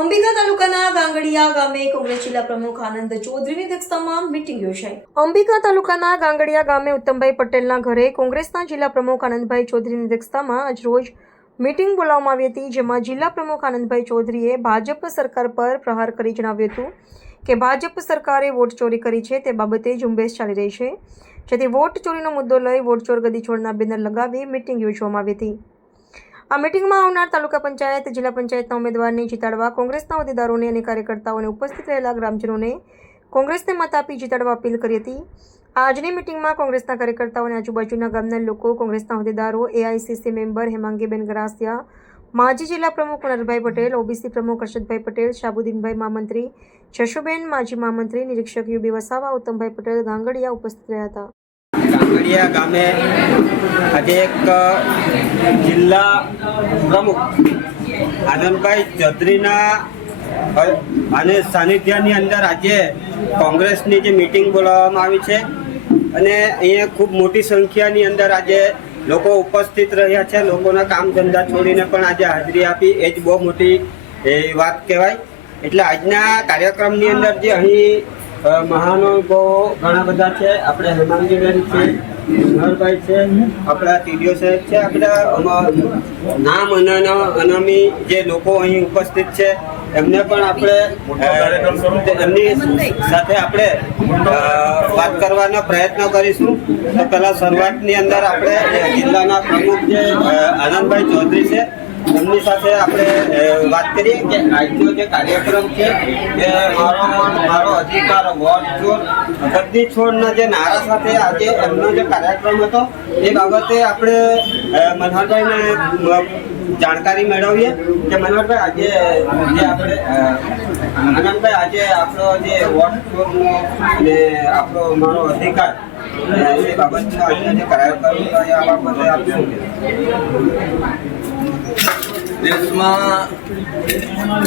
અંબિકા તાલુકાના ગાંગડિયા ગામે કોંગ્રેસ જિલ્લા પ્રમુખ આનંદ ચૌધરીની અધ્યક્ષતામાં મીટિંગ યોજાઈ. અંબિકા તાલુકાના ગાંગડિયા ગામે ઉત્તમભાઈ પટેલના ઘરે કોંગ્રેસના જિલ્લા પ્રમુખ આનંદભાઈ ચૌધરીની અધ્યક્ષતામાં આજરોજ મીટિંગ બોલાવવામાં આવી હતી, જેમાં જિલ્લા પ્રમુખ આનંદભાઈ ચૌધરીએ ભાજપ સરકાર પર પ્રહાર કરી જણાવ્યું હતું કે ભાજપ સરકારે વોટ ચોરી કરી છે, તે બાબતે ઝુંબેશ ચાલી રહી છે. જેથી વોટ ચોરીનો મુદ્દો લઈ વોટ ચોર ગદી છોડના બેનર લગાવી મીટિંગ યોજવામાં આવી હતી. આ મિટિંગમાં આવનાર તાલુકા પંચાયત, જિલ્લા પંચાયતના ઉમેદવારને જીતાડવા કોંગ્રેસના હોદ્દેદારોને અને કાર્યકર્તાઓને ઉપસ્થિત રહેલા ગ્રામજનોને કોંગ્રેસને મત આપી જીતાડવા અપીલ કરી હતી. આજની મિટિંગમાં કોંગ્રેસના કાર્યકર્તાઓ અને આજુબાજુના ગામના લોકો, કોંગ્રેસના હોદ્દેદારો એઆઈસીસી મેમ્બર હેમાંગીબેન ગરાસિયા, માજી જિલ્લા પ્રમુખ કુણરભાઈ પટેલ ઓબીસી પ્રમુખ અરશદભાઈ પટેલ શાબુદ્દીનભાઈ મહામંત્રી, જશુબેન માજી મહામંત્રી, નિરીક્ષક યુબી વસાવા, ઉત્તમભાઈ પટેલ, ગાંગડિયા ઉપસ્થિત રહ્યા હતા. કાંકરિયા ગામે આજે એક જિલ્લા પ્રમુખ આનંદભાઈ ચૌધરીના અને સાનિધ્યની અંદર આજે કોંગ્રેસની જે મિટિંગ બોલાવવામાં આવી છે. અને અહીંયા ખૂબ મોટી સંખ્યાની અંદર આજે લોકો ઉપસ્થિત રહ્યા છે. લોકોના કામ ધંધા છોડીને પણ આજે હાજરી આપી. એ જ બહુ મોટી વાત કહેવાય. એટલે આજના કાર્યક્રમની અંદર જે અહીં મહાનુભાવો ઘણા બધા છે. આપણે હેમાંગીબેન છે નરભાઈ છે આપણા ટીડીઓ સાહેબ છે આપણા નામ અનામી જે લોકો અહીં ઉપસ્થિત છે એમને પણ આપણે એમની સાથે આપણે વાત કરવાનો પ્રયત્ન કરીશું. તો પહેલા શરૂઆતની અંદર આપણે જિલ્લાના પ્રમુખ જે આનંદભાઈ ચૌધરી છે એમની સાથે આપણે વાત કરીએ કે આજનો જે કાર્યક્રમ છે, એ મારો મન, મારો અધિકાર, વોટ ચોર, ગદ્દી છોડના જે નારા સાથે આજે એમનો જે કાર્યક્રમ હતો, એ બાબતે આપણે મનહરભાઈને જાણકારી મેળવીએ કે મનોહરભાઈ, આજે જે આપણે આનંદભાઈ આજે આપણો જે વોટ ચોરનો અને આપણો મારો અધિકાર, એ બાબતનો આજનો જે કાર્યક્રમ આ બાબતે કહેશો?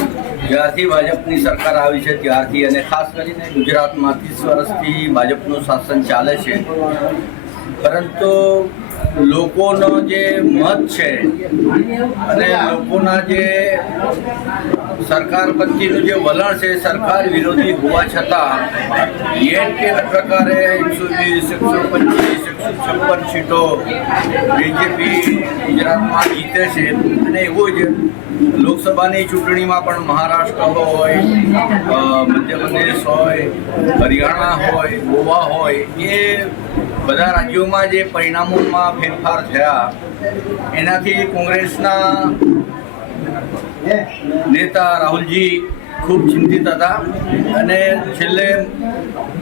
જ્યારથી ભાજપની સરકાર આવી છે, ત્યારથી અને ખાસ કરીને ગુજરાતમાં ત્રીસ વર્ષથી ભાજપનું શાસન ચાલે છે પરંતુ લોકોનો જે મત છે અને લોકોના જે સરકાર પ્રત્યેનું જે વલણ છે, સરકાર વિરોધી હોવા છતાં એન કે પ્રકારે એકસો વીસ, એકસો પચીસ, એકસો છપ્પન સીટો બીજેપી ગુજરાતમાં જીતે છે અને એવું જ લોકસભાની ચૂંટણીમાં પણ મહારાષ્ટ્ર હોય મધ્યપ્રદેશ હોય, હરિયાણા હોય, ગોવા હોય, એ બધા રાજ્યોમાં જે પરિણામોમાં ફેરફાર થયા, એનાથી કોંગ્રેસના નેતા રાહુલજી ખૂબ ચિંતિત હતા અને છેલ્લે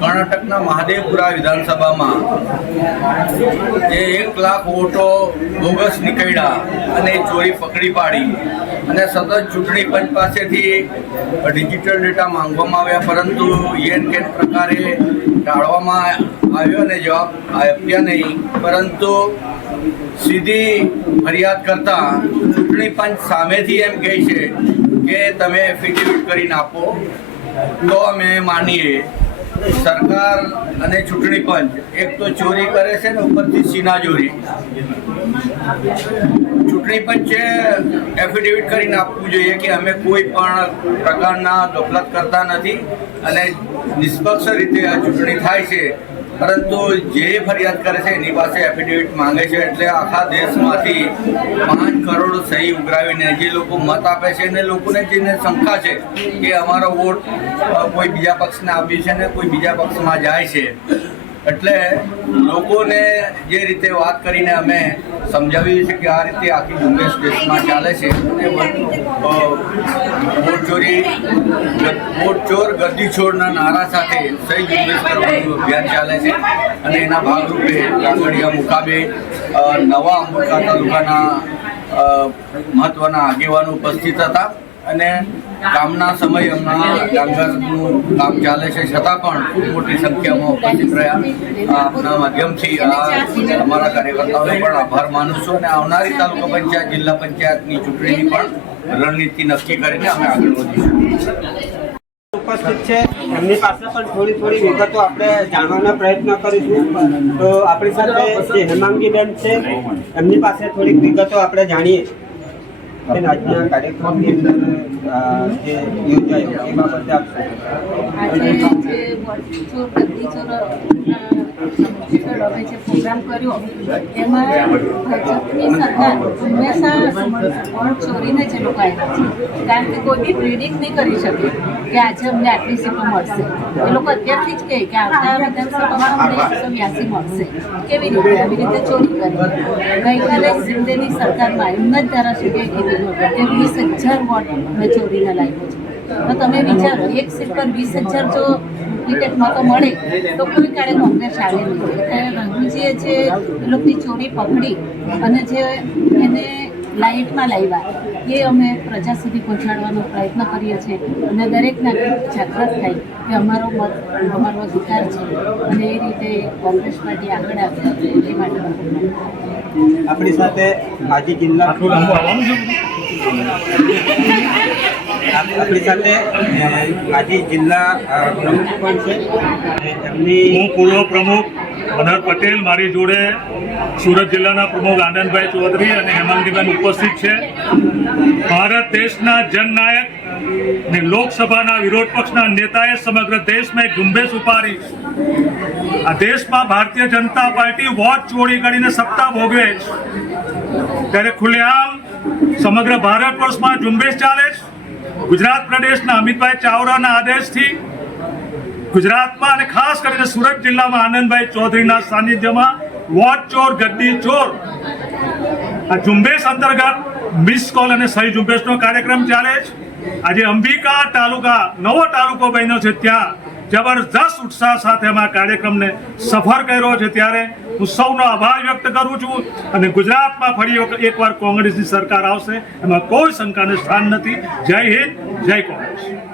કર્ણાટકના મહાદેવપુરા વિધાનસભામાં જે એક લાખ વોટો બોગસ નીકળ્યા અને ચોરી પકડી પાડી. અને સતત ચૂંટણી પંચ પાસેથી ડિજિટલ ડેટા માંગવામાં આવ્યા, પરંતુ એન કેન પ્રકારે ટાળવામાં આવ્યો અને જવાબ આપ્યા નહીં. પરંતુ સીધી ફરિયાદ કરતા ચૂંટણી પંચ સામેથી એમ કહે છે કે તમે એફિડેવિટ કરીને આપો તો અમે માનીએ સરકાર અને ચૂંટણી પંચ એક તો ચોરી કરે છે ને ઉપરથી સીના ચોરી. ચૂંટણી પંચે એફિડેવિટ કરીને આપવું જોઈએ કે અમે કોઈ પણ પ્રકારના ગફલત કરતા નથી અને નિષ્પક્ષ રીતે આ ચૂંટણી થાય છે. પરંતુ જે ફરિયાદ કરે છે, એની પાસે એફિડેવિટ માંગે છે, એટલે આખા દેશમાંથી પાંચ કરોડ સહી ઉઘરાવીને જે લોકો મત આપે છે અને લોકોને જેને શંકા છે કે અમારો વોટ કોઈ બીજા પક્ષને આપ્યું છે ને કોઈ બીજા પક્ષમાં જાય છે. એટલે લોકોને જે રીતે વાત કરીને અમે સમજાવીએ છીએ કે આ રીતે આખી ઝુંબેશ દેશમાં ચાલે છે. અને વોટ ચોરી વોટ ચોર, ગદ્દી છોડના નારા સાથે સહી ઝુંબેશ કરવાનું અભિયાન ચાલે છે. અને એના ભાગરૂપે કાંકડિયા મુકાબે નવા અંબુકા તાલુકાના મહત્વના આગેવાનો ઉપસ્થિત હતા. અને કામના સમય હમણાં ડાંગરનું કામ ચાલે છે, છતાં પણ ખૂબ મોટી સંખ્યામાં ઉપસ્થિત રહ્યા. આપના માધ્યમથી અમારા કાર્યકર્તાઓને પણ આભાર માનું છું અને આવનારી તાલુકા પંચાયત, જિલ્લા પંચાયતની ચૂંટણીની પણ રણનીતિ નક્કી કરીને અમે આગળ વધીશું. ઉપસ્થિત છે. એમની પાસે પણ થોડી થોડી વિગતો આપણે જાણવાનો પ્રયત્ન કરીશું. તો આપણી સાથે જે હેમાંગીબેન છે, એમની પાસે થોડીક વિગતો આપણે જાણીએ. બેન, આજના કાર્યક્રમની અંદર જે યોજાયો એ બાબતે આપ આજે જે ગદ્દીચોર જે પ્રોગ્રામ કર્યો, એમાં ભાજપની સરકાર હંમેશા વોટ ચોરીને જે લોકો આવ્યા છે, કારણ કે કોઈ બી પ્રિડિક્ટ નહીં કરી શકે કે આજે અમને આટલી સીટો મળશે. એ લોકો અત્યારથી જ કહે કે આવતા વિધાનસભામાં અમને એકસો બ્યાસી મળશે. કેવી રીતે? આવી રીતે ચોરી કરી. ગઈકાલે શિંદેની સરકારમાં એમના જ ધારાસભ્યએ કીધું હતું કે વીસ હજાર વોટ મેં ચોરીને લાવ્યો છે. તો તમે વિચારો એક સીટ પર વીસ હજાર જો ડુપ્લિકેટ મતો મળે તો કોઈ કાળે કોંગ્રેસ આવે નહીં. એટલે રઘુજીએ જે એ લોકોની ચોરી પકડી અને જે એને લાઇટમાં લાવ્યા એ અમે પ્રજા સુધી પહોંચાડવાનો પ્રયત્ન કરીએ છીએ અને દરેક નાગરિક જાગૃત થાય કે અમારો મત અમારો અધિકાર છે અને એ રીતે કોંગ્રેસ પાર્ટી આગળ આવે એ માટે આપણી સાથે આજે જિલ્લા આપણી સાથે માજી જિલ્લા પ્રમુખ પણ છે. એમની હું પૂર્વ પ્રમુખ મનોહર પટેલ, મારી જોડે સુરત જિલ્લાના પ્રમુખ આનંદભાઈ ચૌધરી અને હેમાંગીબેન ઉપસ્થિત છે. ભારત દેશના જનનાયક ને લોકસભાના વિરોધ પક્ષના નેતાએ સમગ્ર દેશમાં એક ઝુંબેશ ઉપાડી. આ દેશમાં ભારતીય જનતા પાર્ટી વોટ ચોરી કરીને સત્તા ભોગવે ત્યારે ખુલ્લેઆમ સમગ્ર ભારત વર્ષમાં ઝુંબેશ ચાલે છે. ગુજરાત પ્રદેશના અમિતભાઈ ચાવડાના આદેશથી ગુજરાતમાં અને ખાસ કરીને સુરત જિલ્લામાં આનંદભાઈ ચૌધરીના સાનિધ્યમાં વોટ ચોર, ગદ્દી ચોર. આ ઝુંબેશ અંતર્ગત મિસ કોલ અને સહી ઝુંબેશનો કાર્યક્રમ ચાલે છે. આજે અંબિકા તાલુકા, નવો તાલુકો બન્યો છે ત્યાં. જબરજસ્ત ઉત્સાહ સાથે અમે કાર્યક્રમને સફળ કર્યો છે ત્યારે હું સૌનો આભાર વ્યક્ત કરું છું અને ગુજરાતમાં ફરી એકવાર કોંગ્રેસની સરકાર આવશે, એમાં કોઈ શંકાને સ્થાન નથી. જય હિન્દ, જય કોંગ્રેસ.